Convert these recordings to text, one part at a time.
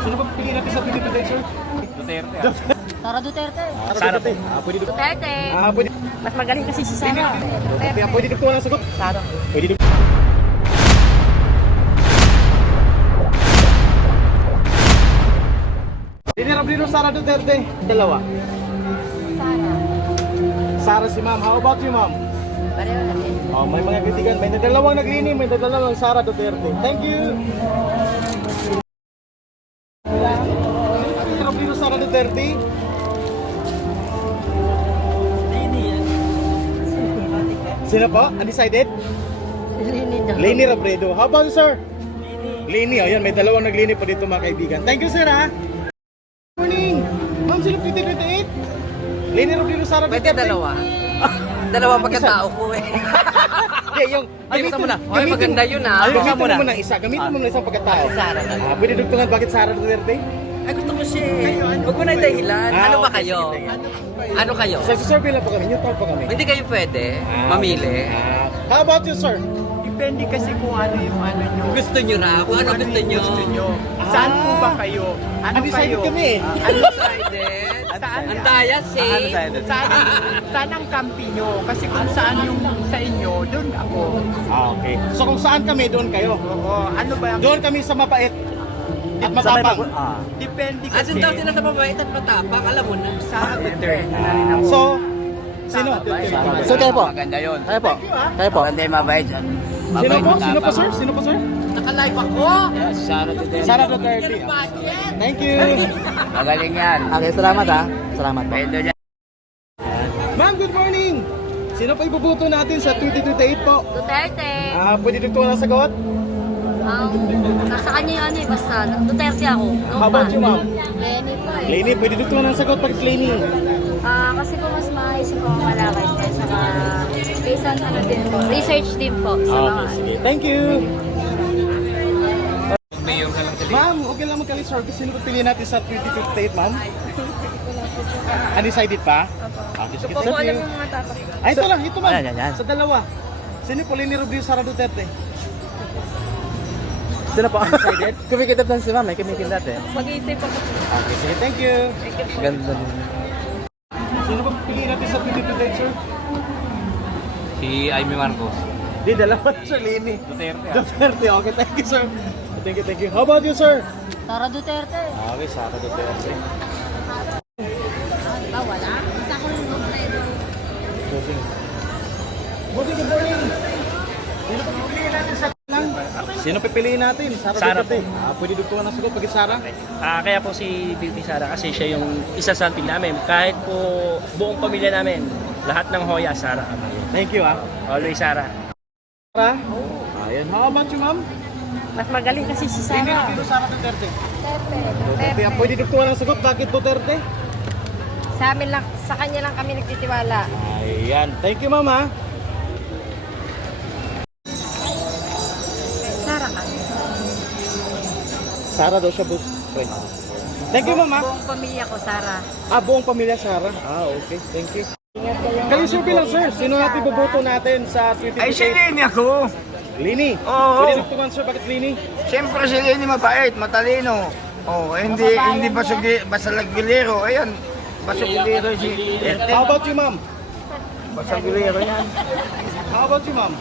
Sino ba pipiliin natin sa Pilipinas today, sir? Duterte. Sara Duterte. Sara po. Pwede dito. Duterte. Pwede. Mas magaling kasi si Sara. Pwede dito ang sagot. Sara. Pwede dito. Dinirabli Sara Duterte. Dalawa. Sara. Sara si ma'am. How about you, ma'am? Pareho na din. Oh, may mga kritikan. May dalawang naglini, may dalawang Sara Duterte. Thank you. Dinirabli Sara Duterte. Sino po? Undecided? Lini daw. Leni Robredo. How about you, sir? Leni. Ayan, may dalawang naglini po dito mga kaibigan. Thank you, sir, ha? Good morning. Ma'am, sino 2028? Leni Robredo, Sara Duterte. Pwede dalawa. Dalawa pagkatao ko eh. Hindi, yung... Ayusin mo na. Okay, maganda yun ah. Ayusin mo na isa. Gamitin mo na isang pagkatao. Sara na. Pwede dugtungan bakit Sara Duterte? Ay, gusto ko siya eh. Huwag mo na yung dahilan. Ano ba okay, kayo? sige. Ano kayo? Survey lang po kami. Neutral po kami. Hindi kayo pwede mamili. How about you, sir? Depende kasi kung ano yung ano nyo. Gusto nyo na. Kung ano gusto yung nyo. gusto nyo. Saan po ba kayo? Ano Undecided kayo? kami eh. Undecided. Saan? Ang dayas eh. Saan ang kampi nyo? Kasi kung saan yung sa inyo, doon ako. Okay. So kung saan kami, doon kayo. Oo, ano ba ang... Doon kami sa mapait at matapang. Depende kasi. Asin daw sila sa mabait at matapang. Alam mo na. Sa Duterte. So, sino? So kayo po? Maganda yun. Kayo po? Kayo po? Maganda yung mabait dyan. Sino po? Sino po, sir? Sino po, sir? Naka-live ako. Sara Duterte. Thank you. Magaling yan. Okay, salamat ha. Salamat po. Pwede dyan. Ma'am, good morning. Sino pa ibubuto natin sa 2028 po? Duterte. Pwede dito ang sagot? Nasa kanya yung ano eh, basta Duterte ako. How about you, ma'am? Leni po eh. Leni, pwede dito ang sagot pag Leni. Kasi po mas maayos po ang malakad kaya saka based on ano din po, research din po sa mga sige. Thank you. Ma'am, okay lang magka-reserve. Sino pa piliin natin sa 2058, ma'am? Undecided pa? Okay, sige. po Thank alam you. yung mga tapak. Ay, ito lang, ito ma'am. Yan. Sa dalawa. Sino po Leni Robredo, Sara Duterte? Sino po? Kumikitap lang si ma'am, may kumikitap eh. Mag-iisip ako. Okay, sige. Thank you. Ganda din. Sino pa piliin natin sa 2028, sir? Si Amy Marcos. Di, dalawa, sir. Leni. Duterte. Duterte. Okay, thank you, sir. Thank you. How about you, sir? Sara Duterte. Okay, Sara Duterte. Diba wala? Isa ko yung Robredo. Good morning. Sino pa pipiliin natin sa lang? Sino pipiliin natin? Sara Duterte. Pwede dito na sagot pag Sara? Kaya po si Beauty Sara kasi siya yung isa sa team namin. Kahit po buong pamilya namin, lahat ng Hoya, Sara kami. Thank you, Always Sara. Sara? Ayan. How about you, ma'am? Mas magaling kasi si Sino Sara. dito Sara Duterte? Duterte. Kaya pwede dito na sagot. Bakit Duterte? Sa amin lang, sa kanya lang kami nagtitiwala. Ayan. Thank you, ma'am, ha? Sara ka. Sara daw siya, boss. Thank you, ma'am, ha? Buong pamilya ko, Sara. Buong pamilya Sara. Okay. Thank you. Ingat kayo. Kayo survey lang, sir. Sino natin boboto natin sa 2028? Ay, si Leni ako. Lini. Oo. Pwede dito sir. Bakit Lini? Siyempre si Leni mabait, matalino. Oh, hindi basagilero. Ayan, basagilero si Duterte. How about you, ma'am? Basagilero yan. How about you, ma'am?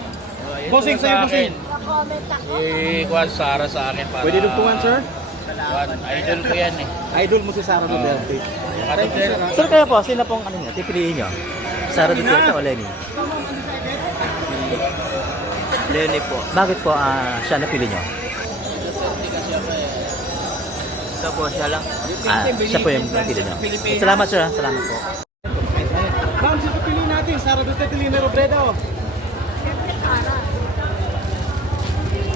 Bossing sa'yo, bossing. Kwan Sara sa akin para... Pwede dugtungan, sir? Idol ko yan eh. Idol mo si Sara Duterte. Thank you, sir. Sir kayo po, sino pong ano niya? Pipiliin niyo? Sara Duterte o Lenny? Lenny po. Bakit po siya napili niyo? Ito po siya lang. Siya po yung napili niyo. Salamat sir, salamat po. Ma'am, sino piliin natin? Sara Duterte, Leni Robredo.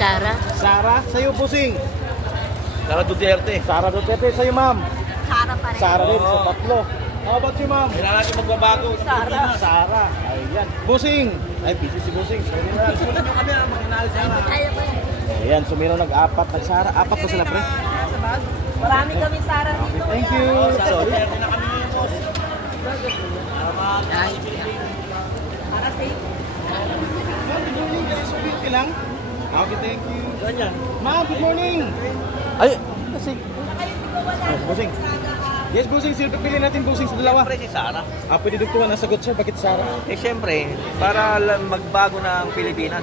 Sara. Sara, sa'yo, bossing. Sara Duterte. Sara Duterte, sa'yo, ma'am. Sara pa rin. Sara din, sa tatlo. How about you, ma'am? Kailangan natin magbabago. Sara. Ayan. Bossing. Ay, busy si bossing. Sorry na. Kaya pa yun. Ayan, sumiro nag-apat. Nag-Sara. Apat pa sila, pre. Marami kami Sara dito. Thank you. Sorry. Ay, Good morning, guys. Okay lang? Okay, thank you. Ma'am, good morning. Ay, Bossing. Oh, bossing. Yes, bossing. Sino pipili natin, bossing, sa dalawa? Siyempre si Sara. Pwede dugtungan ang sagot, sir. Bakit Sara? Eh siyempre, para magbago ng Pilipinas.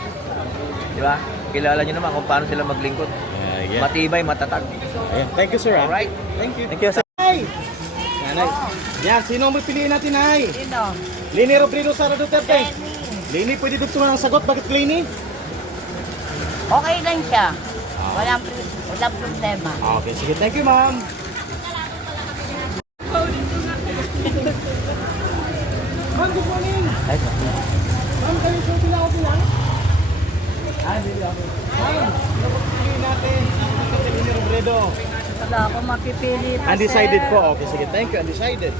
Di ba? Kilala nyo naman kung paano sila maglingkod. Yeah. Matibay, matatag. Ayan. Thank you, sir. Alright. Thank you. Thank you, sir. Nay! Nanay. Yan, sino ang pipiliin natin, Nay? Sino? Lini Robredo, Sara Duterte. Lini, pwede dugtungan ang sagot. Bakit Lini? Okay lang siya. Walang problema. Okay, sige. Thank you, ma'am. Ma'am, good morning. Ay, sir. Ma'am, kayo sure sila ako lang? Hindi ako. Ma'am, sino po pipiliin natin? Lini Robredo. Wala ako mapipili. Undecided po. Okay, sige. Thank you. Undecided.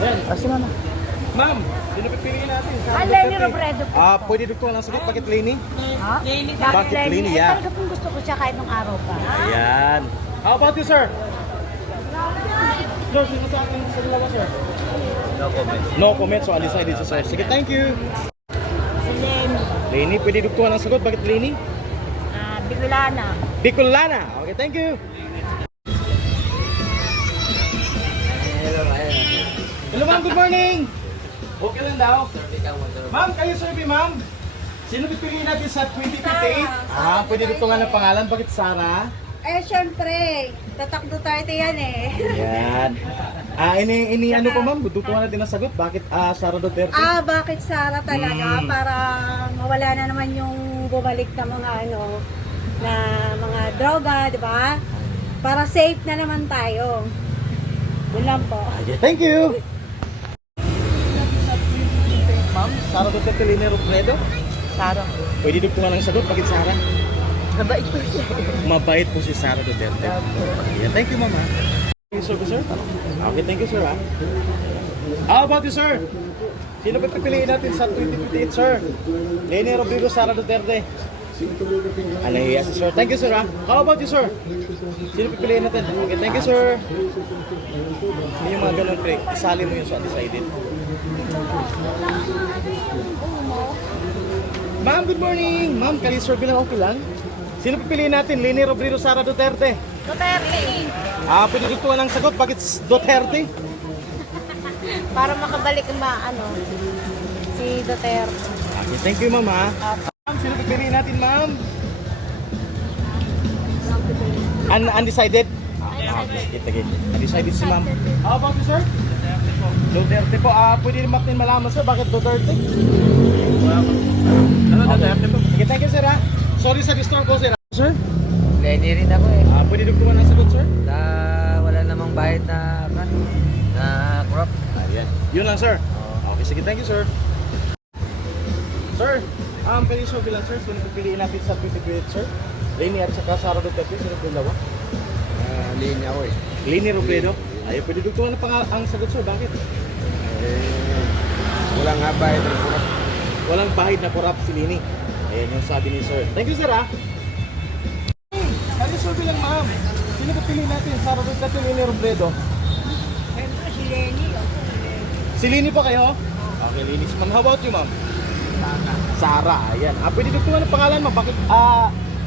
Ayan. Si mama. Ma'am, sino pipiliin natin? Leni Robredo po. Pwede dugtungan ang sagot. Bakit Lini? Ha? Bakit Leni? Yeah. Talaga pong gusto ko siya kahit nung araw pa. Ayan. How about you, sir? Sir, sino sa akin sa dalawa, sir? No comment. No comment, so undecided si sir. Sige, thank you. Si Leni. Leni, pwede dugtungan ang sagot. Bakit Leni? Bicolana. Bicolana. Okay, thank you. Hello, ma'am. Good morning. Okay lang daw. Ma'am, kayo survey, ma'am. Sino pipiliin natin sa 2058? Pwede dugtungan ang pangalan. Bakit Sara? Eh, syempre, tatakbo tayo yan eh. Yan. Ini ano pa, ma'am? Dugtungan natin ang sagot. Bakit Sara Duterte? Bakit Sara talaga? Para mawala na naman yung bumalik na mga na mga droga, di ba? Para safe na naman tayo. Yun lang po. Thank you. Ma'am, Sara Duterte, Lini Robredo. Sara. Pwede dugtungan ang sagot. Bakit Sara? Mabait po siya. Mabait po si Sara Duterte. Yeah, thank you, mama. Thank you, sir. Okay, thank you, sir. How about you, sir? Sino ba pipiliin natin sa 2058, sir? Lini Robredo, Sara Duterte. Anahiya si sir. Thank you, sir. How about you, sir? Sino pipiliin natin? Okay, thank you, sir. Yung mga ganun, pre. Isali mo yung sa undecided. Ma'am, good morning. Ma'am, kali-sir bilang okay lang? Sino pipiliin natin? Lini Robredo, Sara Duterte. Duterte. Pwede dugtungan ang sagot. Bakit Duterte? Para makabalik si Duterte. Okay, thank you, mama. Ma'am, sino pipiliin natin, ma'am? Undecided? Okay, undecided si ma'am. How about you, sir? Duterte po. Pwede natin malaman, sir, bakit Duterte? Duterte po. Okay, thank you, sir. Sorry sa disturb ko, sir. Sir? Lenny rin ako eh. Pwede dugtungan ang sagot, sir? Wala namang bayad na crop. Ayan. Yun lang, sir. Okay, sige. Thank you, sir. Sir, pwede sir bilang, sir, sino pipiliin natin sa 2028, sir? Lini at saka Sara Duterte, sino dalawa? Lenny ako eh. Lini Robredo. Ay, pwede dugtungan ang sagot, sir. Bakit? Walang nga bayad na crop. Walang bahid na korap si Lini. Ayan yung sabi ni sir. Thank you, sir, Pwede sir bilang, ma'am. Sino pipiliin natin? Sara Duterte, Lini Robredo? Si Leni. Si Lini pa kayo? Okay, Lini. Ma'am, how about you, ma'am? Sara. Ayan. Pwede dugtungan ang pangalan, ma'am. Bakit?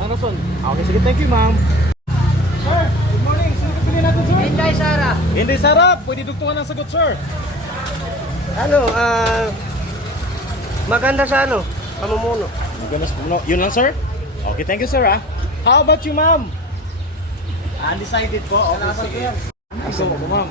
Ang rason? Okay, sige. Thank you, ma'am. Sir, good morning. Sino pipiliin natin, sir? Enjoy, Sara. Hindi, Sara. Pwede dugtungan ang sagot, sir. Maganda sa pamumuno. Maganda sa puno. Yun lang, sir? Okay, thank you, sir, How about you, ma'am? Undecided po. Okay, sige. Gusto mo, ma'am.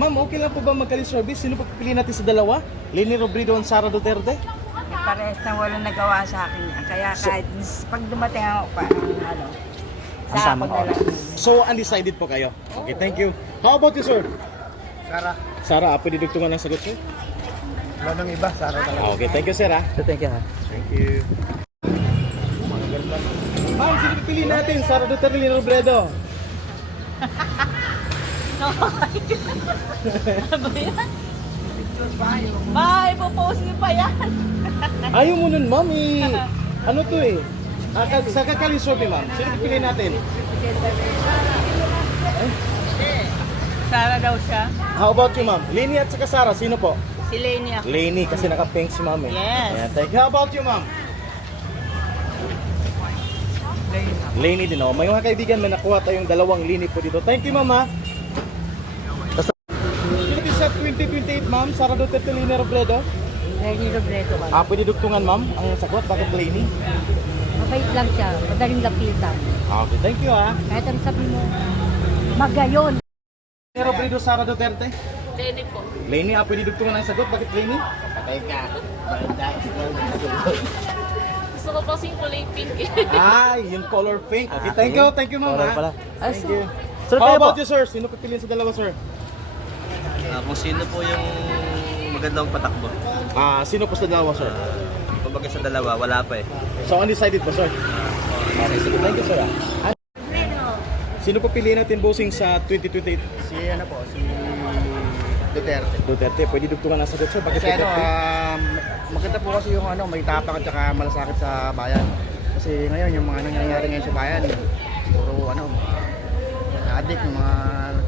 Ma'am, okay lang po ba magkali-service? Sino pa pipiliin natin sa dalawa? Lini Robredo and Sara Duterte? Parehas na walang nagawa sa akin. Kaya kahit pag dumating ako, parang Ang samang oras. So, undecided po kayo. Okay, thank you. How about you, sir? Sara, pwede dugtungan ang sagot, sir? Wala nang iba, Sara talaga. Okay, thank you, sir, So, thank you, ha. Thank you. Ma'am, sino pipiliin natin? Sara Duterte, Lini Robredo? Bye! Popost niyo pa yan! Ayaw mo nun, ma'am, ano to eh? Sa kakalisobi, ma'am. Sino pipiliin natin? Sara daw siya. How about you, ma'am? Lini at saka Sara, sino po? Si Leni ako. Lini, kasi naka-pink si ma'am eh. Yes. Ayan, thank you. How about you, ma'am? Laney din, oh. May mga kaibigan, may nakuha tayong dalawang Laney po dito. Thank you, mama. Dito sa 2028, ma'am, Sara Duterte, Laney Robredo. Lenny Robredo ka. Pwede dugtungan, ma'am, ang sagot. Bakit Laney? Mabait lang siya, madaling lapitan. Okay, thank you, ah. Kahit ang sabi mo, magayon. Laney Robredo, Sara Duterte. Lenny po. Laney, pwede dugtungan ang sagot. Bakit Laney? Gusto ko kasi yung kulay pink eh. Yung color pink. Okay, thank you, ma'am. Color pala. Thank you. Sir, How kayo about po? you, sir? Sino pipiliin sa dalawa, sir? Kung sino po yung magandang patakbo. Sino po sa dalawa, sir? Kumbaga sa dalawa, wala pa eh. So, undecided po, sir. Okay, sige. Thank you, sir. Sino po piliin natin, bossing, sa 2028? Si Duterte. Duterte, pwede dugtungan ang sagot, sir. Bakit Kasi Duterte? maganda po kasi yung may tapang at saka malasakit sa bayan. Kasi ngayon, yung mga nangyayari ngayon sa bayan, puro addict, yung mga,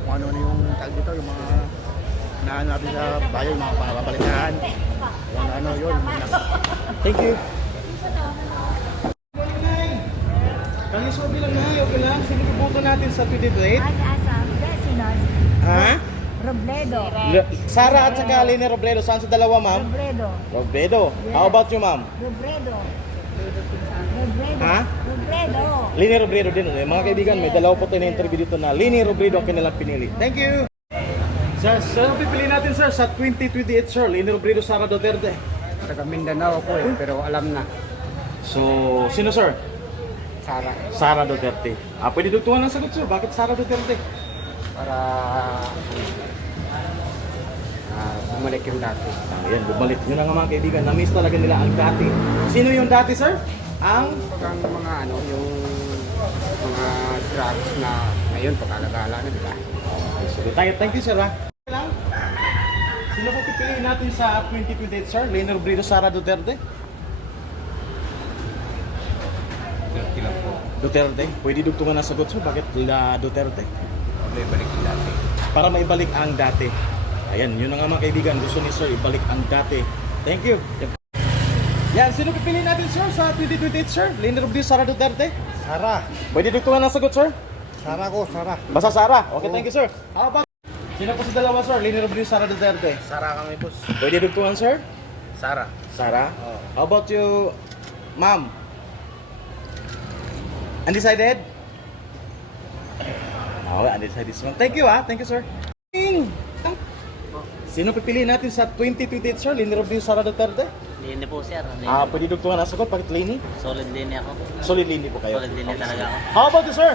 kung ano na yung tag dito, yung mga naano natin sa bayan, yung mga papabalikan. Yung yun. Thank you. Kami so bilang na, okay lang. Sino iboto natin sa 2028? Ha? Robredo. Sara at saka Lenny Robredo. Saan sa dalawa, ma'am? Robredo. Robredo. How about you, ma'am? Robredo. Ha? Robredo. Lenny Robredo din. Mga kaibigan, may dalawa po tayo na interview dito na Lenny Robredo ang kanilang pinili. Thank you! Sir, ano pipiliin natin, sir, sa 2028, sir? Lenny Robredo, Sara Duterte. Taga Mindanao ko pero alam na. So, sino, sir? Sara. Sara Duterte. Pwede dugtungan ang sagot, sir. Bakit Sara Duterte? Para bumalik yung dati. Ayan, bumalik. Yun ang mga kaibigan. Na-miss talaga nila ang dati. Sino yung dati, sir? Ang Pag mga yung mga drugs na ngayon pagkalagala na, di ba? Sige, thank you, sir. Lang. Sino po pipiliin natin sa 2028, sir? Lenny Robredo, Sara Duterte? Duterte lang po. Duterte. Pwede dugtungan ang sagot, sir. Bakit Duterte? May balik yung dati. Para maibalik ang dati. Ayan, yun ang mga kaibigan. Gusto ni sir ibalik ang dati. Thank you. Yan, sino pipiliin natin, sir, sa 2028, sir? Lenny Robredo, Sara Duterte? Sara. Pwede dugtungan ang sagot, sir? Sara ko, Sara. Basta Sara. Okay, thank you, sir. How about sino po sa dalawa, sir? Lenny Robredo, Sara Duterte? Sara kami, boss. Pwede dugtungan, sir? Sara. Sara? How about you, ma'am? Undecided? Okay, undecided. Thank you, Thank you, sir. Sino pipiliin natin sa 2028, sir? Lenny Robredo, Sara Duterte? Lenny po, sir. Pwede dugtungan ang sagot. Bakit Lenny? Solid Lenny ako. Solid Lenny po kayo. Solid Lenny talaga ako. How about you, sir?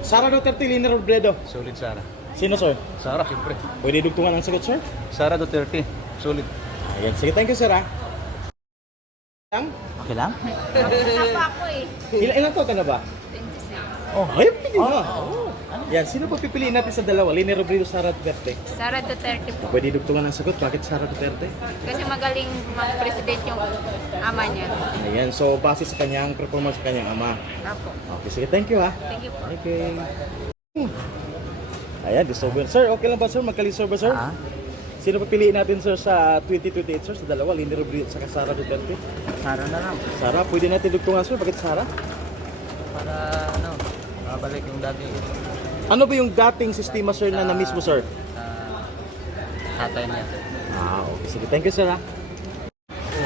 Sara Duterte, Lenny Robredo. Solid Sara. Sino, sir? Sara, siyempre. Pwede dugtungan ang sagot, sir? Sara Duterte. Solid. Ayan, sige, thank you, sir, Lang? Okay lang? Nakapa ako eh. Ilang taon ka na ba? 26. Oh, ay, pwede na. Yan, sino po pipiliin natin sa dalawa? Lenny Robredo, Sara Duterte. Sara Duterte po. Pwede dugtungan ang sagot. Bakit Sara Duterte? Kasi magaling mag-president yung ama niya. Ayan, so base sa kanyang performance sa kanyang ama. Ako. Okay, sige, thank you, Thank you po. Okay. Ayan, dissolver. Sir, okay lang ba, sir? Magka-dissolver, sir? Sino pipiliin natin, sir, sa 2028, sir? Sa dalawa, Lenny Robredo at saka Sara Duterte. Sara na lang. Sara, pwede natin dugtungan, sir. Bakit Sara? Para mabalik yung dati Ano ba yung dating sistema, sir, na na-miss mo, sir? tatay niya. Okay. Sige, thank you, sir,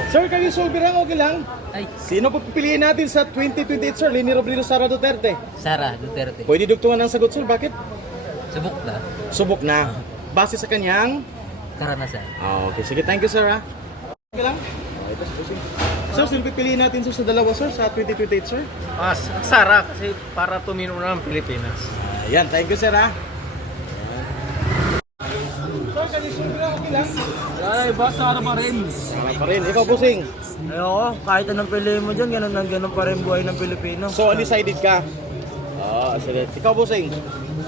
Sir, kayo solver lang, okay lang? Ay, Sino po pipiliin natin sa 2028, sir? Lenny Robredo, Sara Duterte. Sara Duterte. Pwede dugtungan ang sagot, sir. Bakit? Subok na. Subok na. Base sa kanyang... Karanasan. Okay. Sige, thank you, sir, Okay lang? Okay, tapos pusin. Sir, sino pipiliin natin, sir, sa dalawa, sir? Sa 2028, sir? Sara, kasi para tumino na ang Pilipinas. Ayan, thank you, sir, Sir, kayo solver lang, okay lang? Ay, basta Sara pa rin. Sara pa rin. Ikaw, busing. Ayoko, kahit anong piliin mo dyan, ganun pa rin buhay ng Pilipino. So, undecided ka? Sige. Ikaw, busing.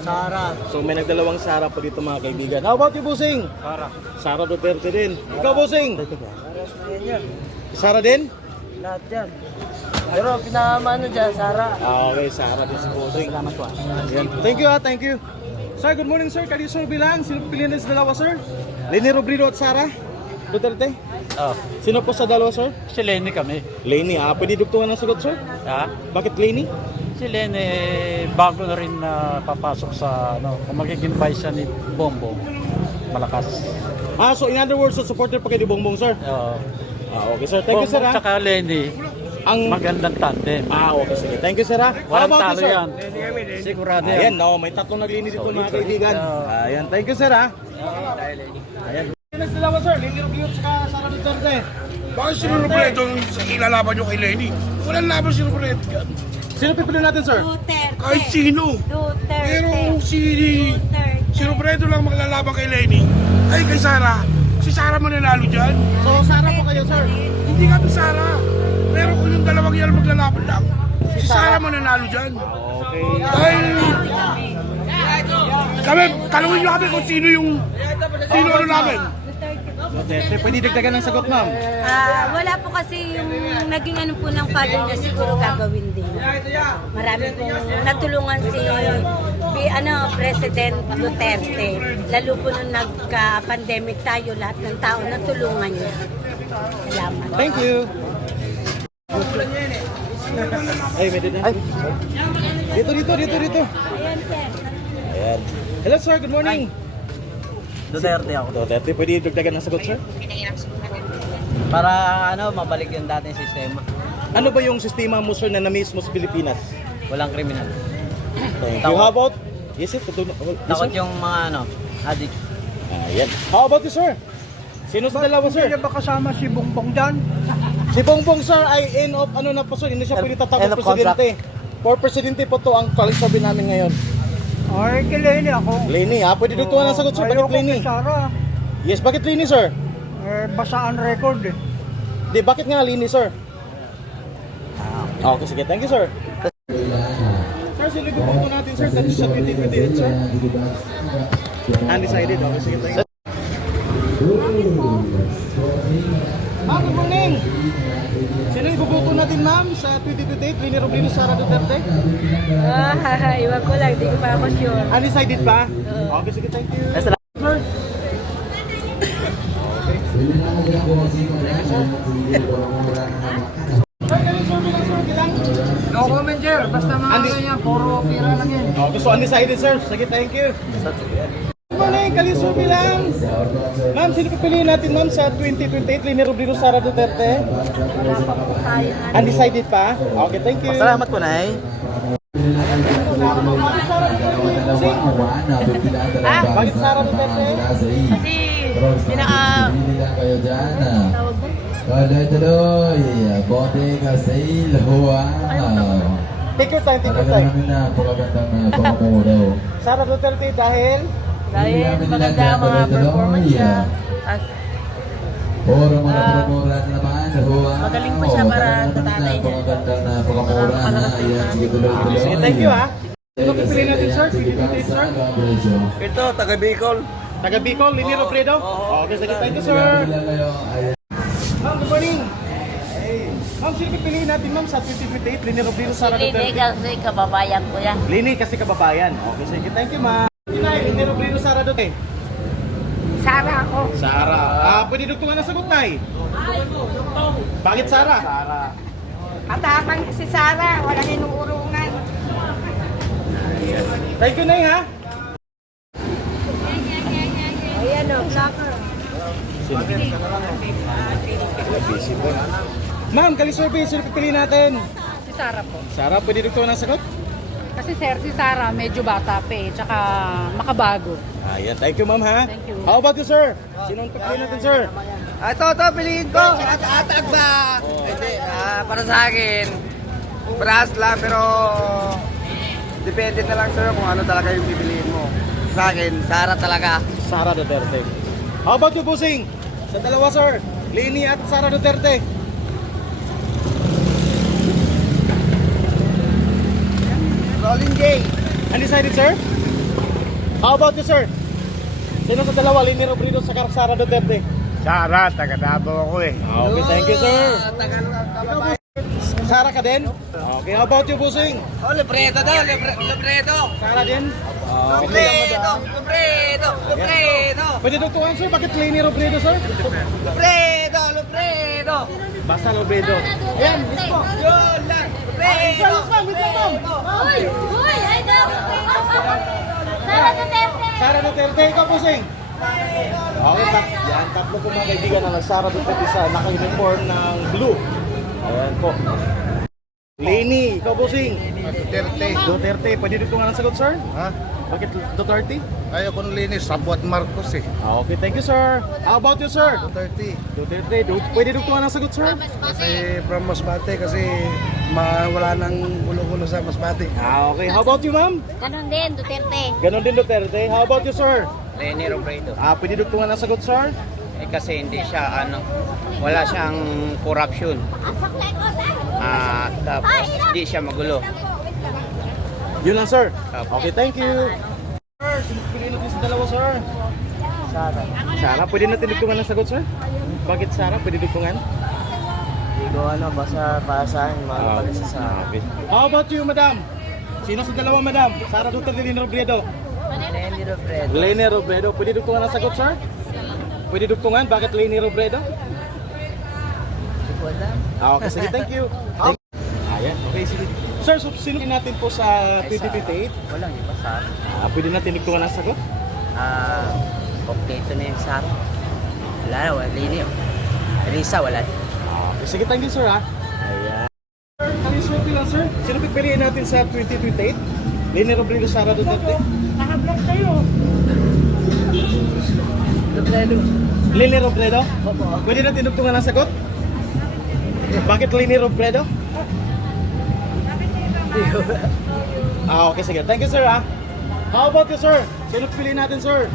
Sara. So, may nagdalawang Sara po dito, mga kaibigan. How about you, busing? Sara. Sara Duterte din. Ikaw, busing? Sara din? Lahat yan. Pero pinamano dyan, Sara. Okay, Sara din si busing. Salamat po. Thank you, thank you. Sir, good morning, sir. Kayo, sir, bilang. Sino pilihan din sa dalawa, sir? Lenny Robredo at Sara Duterte? Oh, Sino po sa dalawa, sir? si Lenny kami. Laney. Pwede dugtungan ng sagot, sir? Ha? Bakit Laney? Si Lenny, bago na rin na papasok sa, ano, kung magiging vice siya ni Bongbong, malakas. So in other words, so supporter pa kayo ni Bongbong, sir? Okay, sir. Thank you, sir, Bongbong ha? tsaka Lenny, Ang... magandang tandem. Okay, sige. Thank you, sir, ha? How Walang about you, talo sir? yan. Sigurado Ayan, yan. no, may tatlong naglinis dito, mga kaibigan. Ayan, thank you, sir, ha? Ayan. Next dalawa, sir. Lenny Robredo tsaka Sara Duterte. Bakit si Robredo ilalaban nyo kay Lenny? Walang laban si Robredo yan. Sino pipili natin, sir? Duterte. Kahit sino. Duterte. Pero si Duterte. Robredo lang maglalaban kay Lenny. Ay, kay Sara. Si Sara mananalo dyan. So, Sara po kayo, sir. Hindi kami Sara. Pero kung yung dalawang yan maglalaban lang, si Sara mananalo dyan. Okay. Dahil kami, tanungin nyo kami kung sino ano namin. Duterte, pwede dagdagan ng sagot, ma'am. Wala po kasi yung naging ano po ng father niya siguro gagawin din. Marami pong natulungan si President Duterte. Lalo po nung nagka-pandemic tayo, lahat ng tao natulungan niya. Salamat. Thank you. Ay, may din. Ay. Dito. Ayan, sir. Ayan. Hello, sir. Good morning. Duterte ako. Duterte, pwede dagdagan ng sagot, sir? Para ano, mabalik yung dating sistema. Ano ba yung sistema mo, sir, na na-miss mo sa Pilipinas? Walang kriminal. Thank you. How about? Yes, sir. Takot yung mga ano, addict. Ayan. How about you, sir? Sino sa dalawa, sir? ba kasama si Bongbong dyan? Si Bongbong, sir, ay end of ano na po, sir. Hindi siya pwede End tatapos of presidente. For presidente po to ang kalsabi namin ngayon. Ay, kay Lenny ako. Lenny, pwede dito ng sagot, sir. Bakit Lenny? Sara. Yes, bakit Lenny, sir? Basaan record eh. Di, bakit nga Lenny, sir? Okay, sige. Thank you, sir. Sir, sino ibubuto natin, sir? Dito sa 2028, sir? Undecided. Okay, sige. Thank you. Ma'am, good morning. Sino ibubuto natin, ma'am, sa 2028? Lenny Robredo, Sara Duterte? Iwan ko lang, di ko pa ako sure. Undecided pa? Okay, sige. Thank you. Sir? No comment, sir. Basta mga ganyan, puro pira lang yan. Okay, so undecided, sir. Sige, thank you. Good morning, Kalisubi lang. Ma'am, sino pipiliin natin, ma'am, sa 2028? Lenny Robredo, Sara Duterte? Undecided pa? Okay, thank you. Salamat po, Nay. Bakit Sara Duterte? Kasi, pinaka... Tuloy-tuloy, bote kasi luwa. Take your time, take your Talaga time. namin napakagandang pamamuro. Sara Duterte dahil... Dahil maganda ang mga performance niya. At Puro mga pamamura na naman. Magaling pa siya para sa tatay niya. Napakagandang pamamura na. Ayan, sige tuloy-tuloy. Sige, thank you, ha. Sino pipiliin natin, sir? 2028, sir? Ito, taga Bicol. Taga Bicol, Lenny Robredo? Okay, sige, thank you, sir. Ma'am, good morning. Ma'am, sino pipiliin natin, ma'am, sa 2028? Lenny Robredo, Sara Duterte? kasi kababayan ko yan. Lenny kasi kababayan. Okay, sige, thank you, ma'am. Inay, Lenny Robredo, Sara Duterte? Sara ako. Sara. Pwede dugtungan na sagot, Nay. Bakit Sara? Sara. Atapang si Sara, walang inuurungan. Thank you, Nay, ha? Ayan o, soccer. Ma'am, Kalisurvey, sino pipiliin natin? Si Sara po. Sara, pwede dugtungan na sagot? Kasi sir, si Sara medyo bata pa eh, tsaka makabago. Ayan, thank you, ma'am, ha? Thank you. How about you, sir? Sino ang pipiliin natin, sir? Ito, piliin ko. Atag ba? Hindi, para sa akin, brass lang, pero depende na lang sa'yo kung ano talaga yung pipiliin mo. Sa akin, Sara talaga. Sara Duterte. How about you, Busing? Sa dalawa, sir. Lenny at Sara Duterte. Rolling J. Undecided, sir? How about you, sir? Sino sa dalawa, Lenny Robredo sa Sara Duterte? Sara, taga Davao ako eh. Okay, thank you, sir. Taga Sara ka din? Okay, how about you, Busing? Oh, libreto daw, libreto. Sara din? Libreto, libreto, libreto. Pwede doktoran, sir? Bakit Lenny Robredo, sir? Libreto, libreto. Basta Robredo. Ayan, mismo. Yun lang, libreto. Uy! Uy! Ay, daw! Sara Duterte! Sara Duterte, ikaw, Busing? Okay, yan, tatlo po mga kaibigan na Sara Duterte sa naka-uniform ng blue. Ayan po. Lenny, ikaw, Busing? Duterte. Duterte, pwede doktoran ang sagot, sir? Ha? Bakit Duterte? Ayaw ko ng linis, sabwat Marcos eh. Okay, thank you, sir. How about you, sir? Duterte. Duterte, pwede doktoran ang sagot, sir? Kasi from Masbate kasi wala nang gulo-gulo sa Masbate. Okay, how about you, ma'am? Ganon din, Duterte. Ganon din, Duterte. How about you, sir? Lenny Robredo. Pwede doktoran ang sagot, sir? Kasi hindi siya wala siyang corruption. Tapos hindi siya magulo. Yun lang, sir. Okay, thank you. Sir, piliin natin sa dalawa, sir. Sara. Sara, pwede natin dugtungan ang sagot, sir? Bakit Sara? Pwede dugtungan? Hindi ko basta para sa akin, Okay. How about you, madam? Sino sa dalawa, madam? Sara Duterte, Lenny Robredo. Lenny Robredo. Lenny Robredo. Pwede dugtungan ang sagot, sir? Pwede dugtungan? Bakit Lenny Robredo? Okay, sige, thank you. Ayan, okay, sige. Sir, so sino natin po sa 2028? Wala, di ba Sara? Pwede natin dugtungan ang sagot? Kompleto na yung Sara. Wala na, wala Lenny. Elisa, wala. Okay, sige, thank you, sir, ha? Ayan. Sir, kaliswerte lang, sir. Sino pipiliin natin sa 2028? Lenny Robredo, Sara Duterte? Nakablog kayo. Lenny Robredo? Pwede natin dugtungan ang sagot? Bakit Lenny Robredo? Okay, sige. Thank you, sir, ha? How about you, sir? Sino pipiliin natin, sir?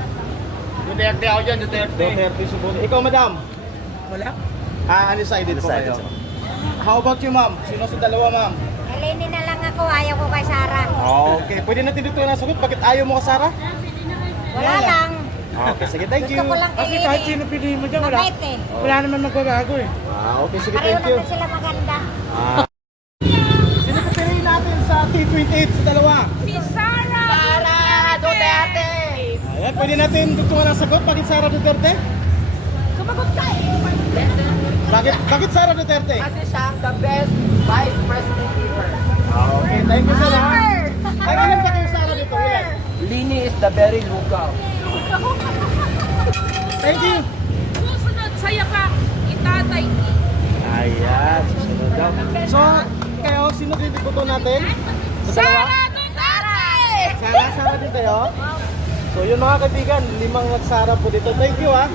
Duterte ako dyan, Duterte. Duterte, Subuno. Ikaw, madam? Wala. Undecided po kayo. How about you, ma'am? Sino sa dalawa, ma'am? Lenny na lang ako, ayaw ko kay Sara. Okay. Pwede natin dugtungan ang sagot? Bakit ayaw mo ka, Sara? Wala lang. Okay, sige. Thank you. Gusto ko lang kay Kasi kahit Lenny. sino piliin mo dyan, wala. Mabait eh. Wala naman magbabago eh. Okay, sige. Pareho Thank you. naman sila maganda. Sino pipiliin natin sa T28 sa dalawa? Sara Duterte! Ayan, pwede natin dugtungan ang sagot. Bakit Sara Duterte? Sumagot ka eh. Bakit Sara Duterte? Kasi siya ang the best vice president ever. Okay, thank you, sir. Ay, ilan pa kayo, Sara, dito? Ilan? Lenny is the very lugaw. Thank you. Susunod, saya ka, itatay. Ayan, susunod daw. So, kayo, sino din ibuto natin? Sa dalawa? Sara din kayo? So, yun mga kaibigan, 5 nagsara po dito. Thank you, ha.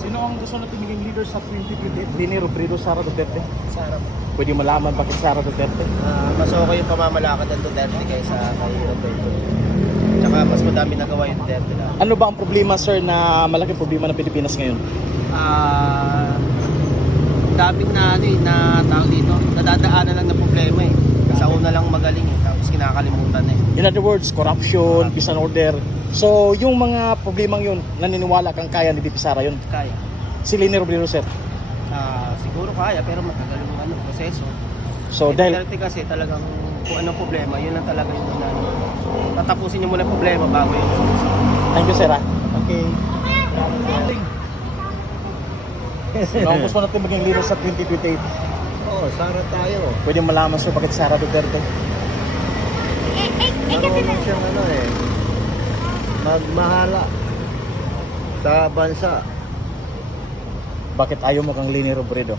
Sino ang gusto natin maging leader sa 2028? Lenny Robredo, Sara Duterte? Sara. Pwede malaman bakit Sara Duterte? Mas okay yung pamamalakad ng Duterte kaysa kay Robredo. Tsaka mas madami nagawa yung Duterte na. Ano ba ang problema, sir, na malaking problema ng Pilipinas ngayon? Daming na tao dito. Nadadaanan lang ng problema eh. Sa una lang magaling eh. Tapos kinakalimutan eh. In other words, corruption, peace and order. So, yung mga problemang yun, naniniwala kang kaya ni VP Sara yun? Kaya. Si Lenny Robredo, sir. Siguro kaya pero matagal yung proseso. So, dahil... Duterte kasi talagang kung anong problema, yun lang talaga yung tatapusin niyo muna yung problema bago yung susunod. Thank you, sir, ha? Okay. Sino ang gusto natin maging leader sa 2028? Oo, Sara tayo. Pwede malaman, sir, bakit Sara Duterte? Marunong siyang magmahala sa bansa. Bakit ayaw mo kang Lenny Robredo?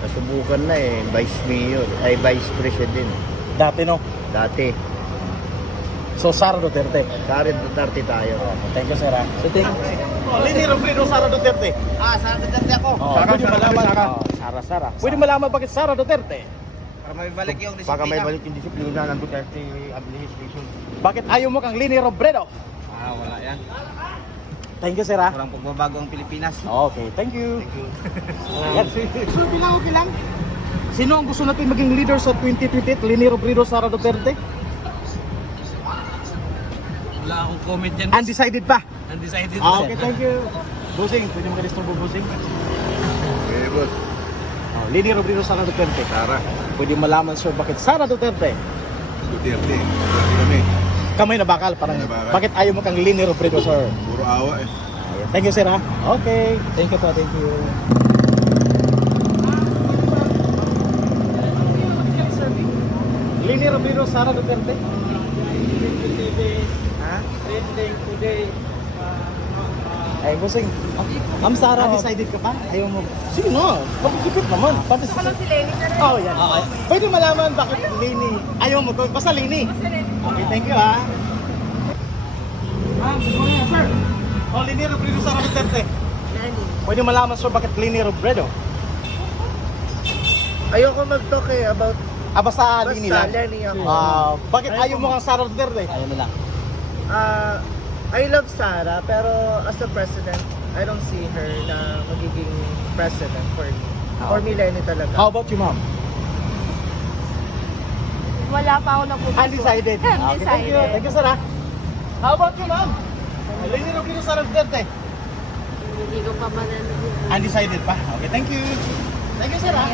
Nasubukan na eh, vice mayor, ay vice president. Dati, no? Dati. So, Sara Duterte. Sara Duterte tayo. Thank you, sir, ha? So, Lenny Robredo, Sara Duterte. Sara Duterte ako. Pwede malaman. Sara. Pwede malaman bakit Sara Duterte? Para may balik yung disiplina. Para may balik yung disiplina ng Duterte administration. Bakit ayaw mo kang Lenny Robredo? Wala yan. Thank you, sir, ha? Walang pagbabago ang Pilipinas. Okay, thank you. Yan. So, bilang. Sino ang gusto natin maging leader sa 2028? Lenny Robredo, Sara Duterte? Wala akong comment yan. Undecided pa? Undecided. Okay, thank you. Busing, pwede mo ka-disturbo, Busing? Sagot. Oh, Leni Robredo, Sara Duterte. Sara. Pwede malaman sir bakit Sara Duterte? Duterte. Duterte kami. Kamay na bakal, parang Kamay na bakal. bakit ayaw mo kang Leni Robredo sir? Puro awa eh. Thank you sir ha. Okay, thank you po, thank you. Leni Robredo, Sara Duterte. Ha? Ay, busing. Ma'am Sara, decided ka pa? Ayaw mo. Sino? Pagkikipit naman. Pati si Leni. Oh, yan. Okay. Pwede malaman bakit Leni. Ayaw mo. Basta Leni. Okay, thank you ha. Ma'am, good morning, sir. Oh, Leni Robredo, Sara Duterte. Pwede malaman, sir, bakit Leni Robredo? Ayoko mag-talk about Basta Leni lang. Leni ako. Bakit ayaw mo kang Sara Duterte? Ayaw mo lang. I love Sara, pero as a president, I don't see her na magiging president for me. For me, Leni talaga. How about you, ma'am? Wala pa ako napupuso. Undecided. Okay, thank you. Thank you, sir. Ha? How about you, ma'am? Leni Robredo, Sara Duterte. Hindi ko pa ba Undecided pa. Okay, thank you. Thank you, sir. Ha?